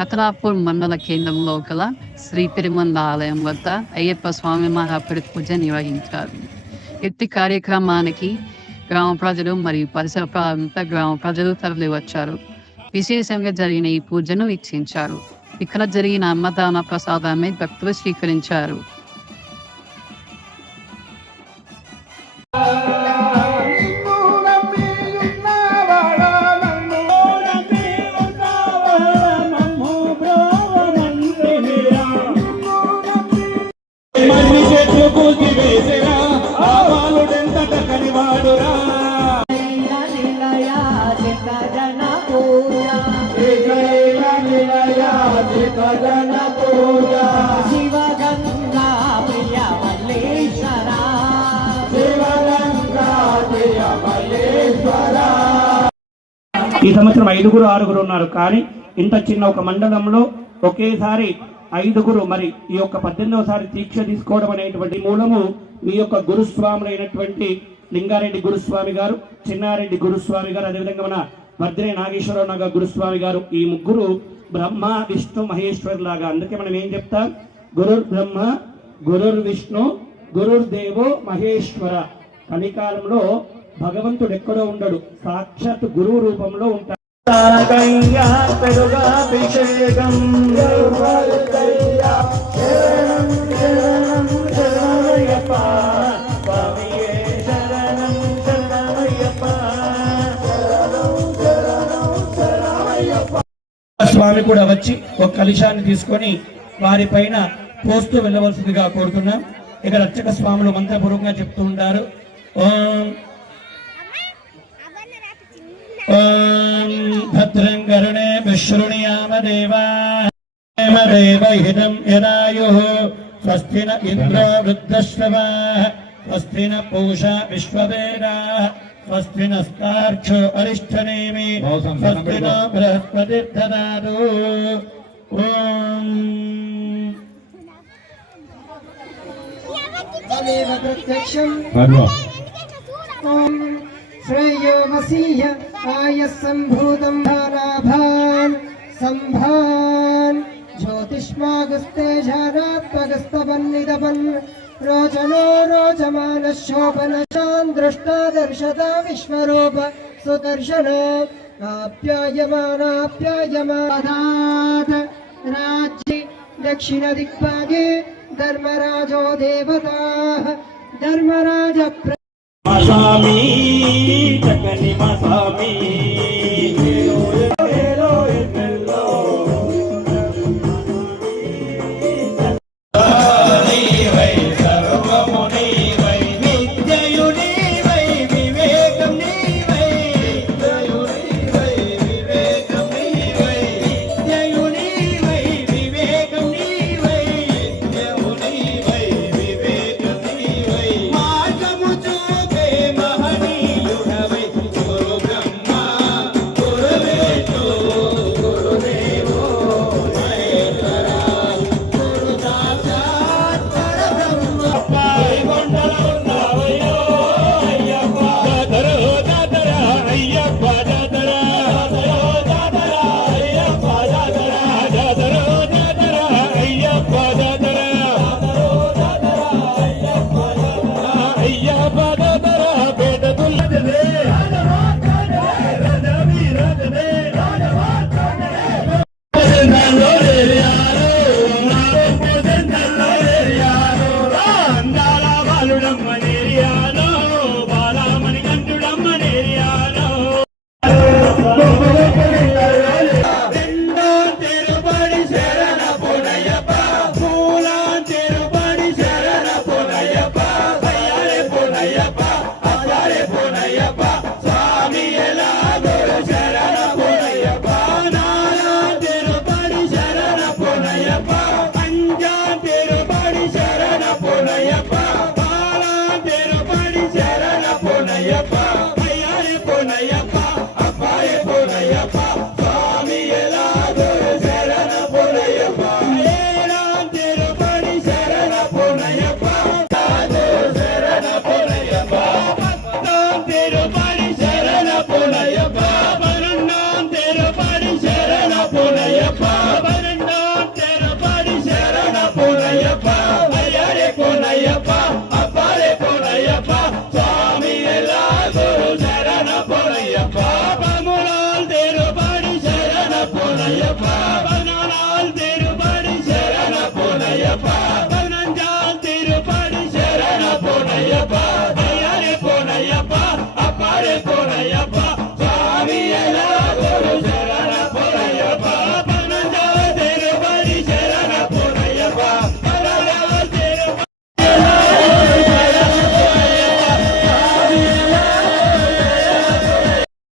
కతలాపూర్ మండల కేంద్రంలో గల శ్రీ పెరుమంద ఆలయం వద్ద అయ్యప్ప స్వామి మహాపడి పూజ నిర్వహించారు. ఎత్తి కార్యక్రమానికి గ్రామ ప్రజలు మరియు పరిసర ప్రాంత గ్రామ ప్రజలు తరలి వచ్చారు విశేషంగా జరిగిన ఈ పూజను వీక్షించారు. ఇక్కడ జరిగిన అన్నదాన ప్రసాదాన్ని భక్తులు స్వీకరించారు. నిలయాజిత జన పూజ శివగంగా ప్రియ మల్లేశ్వర. ఈ సంవత్సరం ఐదుగురు ఆరుగురు ఉన్నారు. కానీ ఇంత చిన్న ఒక మండలంలో ఒకేసారి ఐదుగురు మరి ఈ యొక్క పద్దెనిమిదవసారి దీక్ష తీసుకోవడం అనేటువంటి మూలము మీ యొక్క గురుస్వాములైనటువంటి లింగారెడ్డి గురుస్వామి గారు చిన్నారెడ్డి గురుస్వామి గారు అదేవిధంగా మన వర్ధిని నాగేశ్వరరావు నగర్ గురుస్వామి గారు ఈ ముగ్గురు బ్రహ్మ విష్ణు మహేశ్వర్ లాగా. అందుకే మనం ఏం చెప్తాం? గురుర్ బ్రహ్మ గురుర్ విష్ణు గురుర్ దేవో మహేశ్వర. కలికాలంలో భగవంతుడు ఎక్కడో ఉండడు. సాక్షాత్ గురువు రూపంలో ఉంటాడు. వాళ్ళు కూడా వచ్చి ఒక కలుషాన్ని తీసుకొని వారి పైన పోస్తూ వెళ్ళవలసిందిగా కోరుతున్నాం. ఇక్కడ అర్చక స్వాములు మంత్రపూర్వకంగా చెప్తూ ఉంటారు. ఓం భద్రం కరుణే విశృణుయామ దేవా యదాయు స్వస్తి న ఇంద్రో వృద్ధశ్రవా స్వస్తి న పూషా स्वस्ति नस्तार्क्षो अरिष्ठनेमि स्वस्ति नो बृहस्पतिर्ददातु ॐ। तदेव श्रेयो मसीह आयः सम्भूतम् भानाभान् सम्भान्। ज्योतिष्मागस्ते जानात्मगस्तवन्निदवन् रोचनो रोचमानः दृष्टा दर्शता विश्वरूप सुदर्शन आप्यायमानाप्यायमानात् राज्ये दक्षिणदिग्भागे धर्मराजो देवताः। धर्मराज Aê!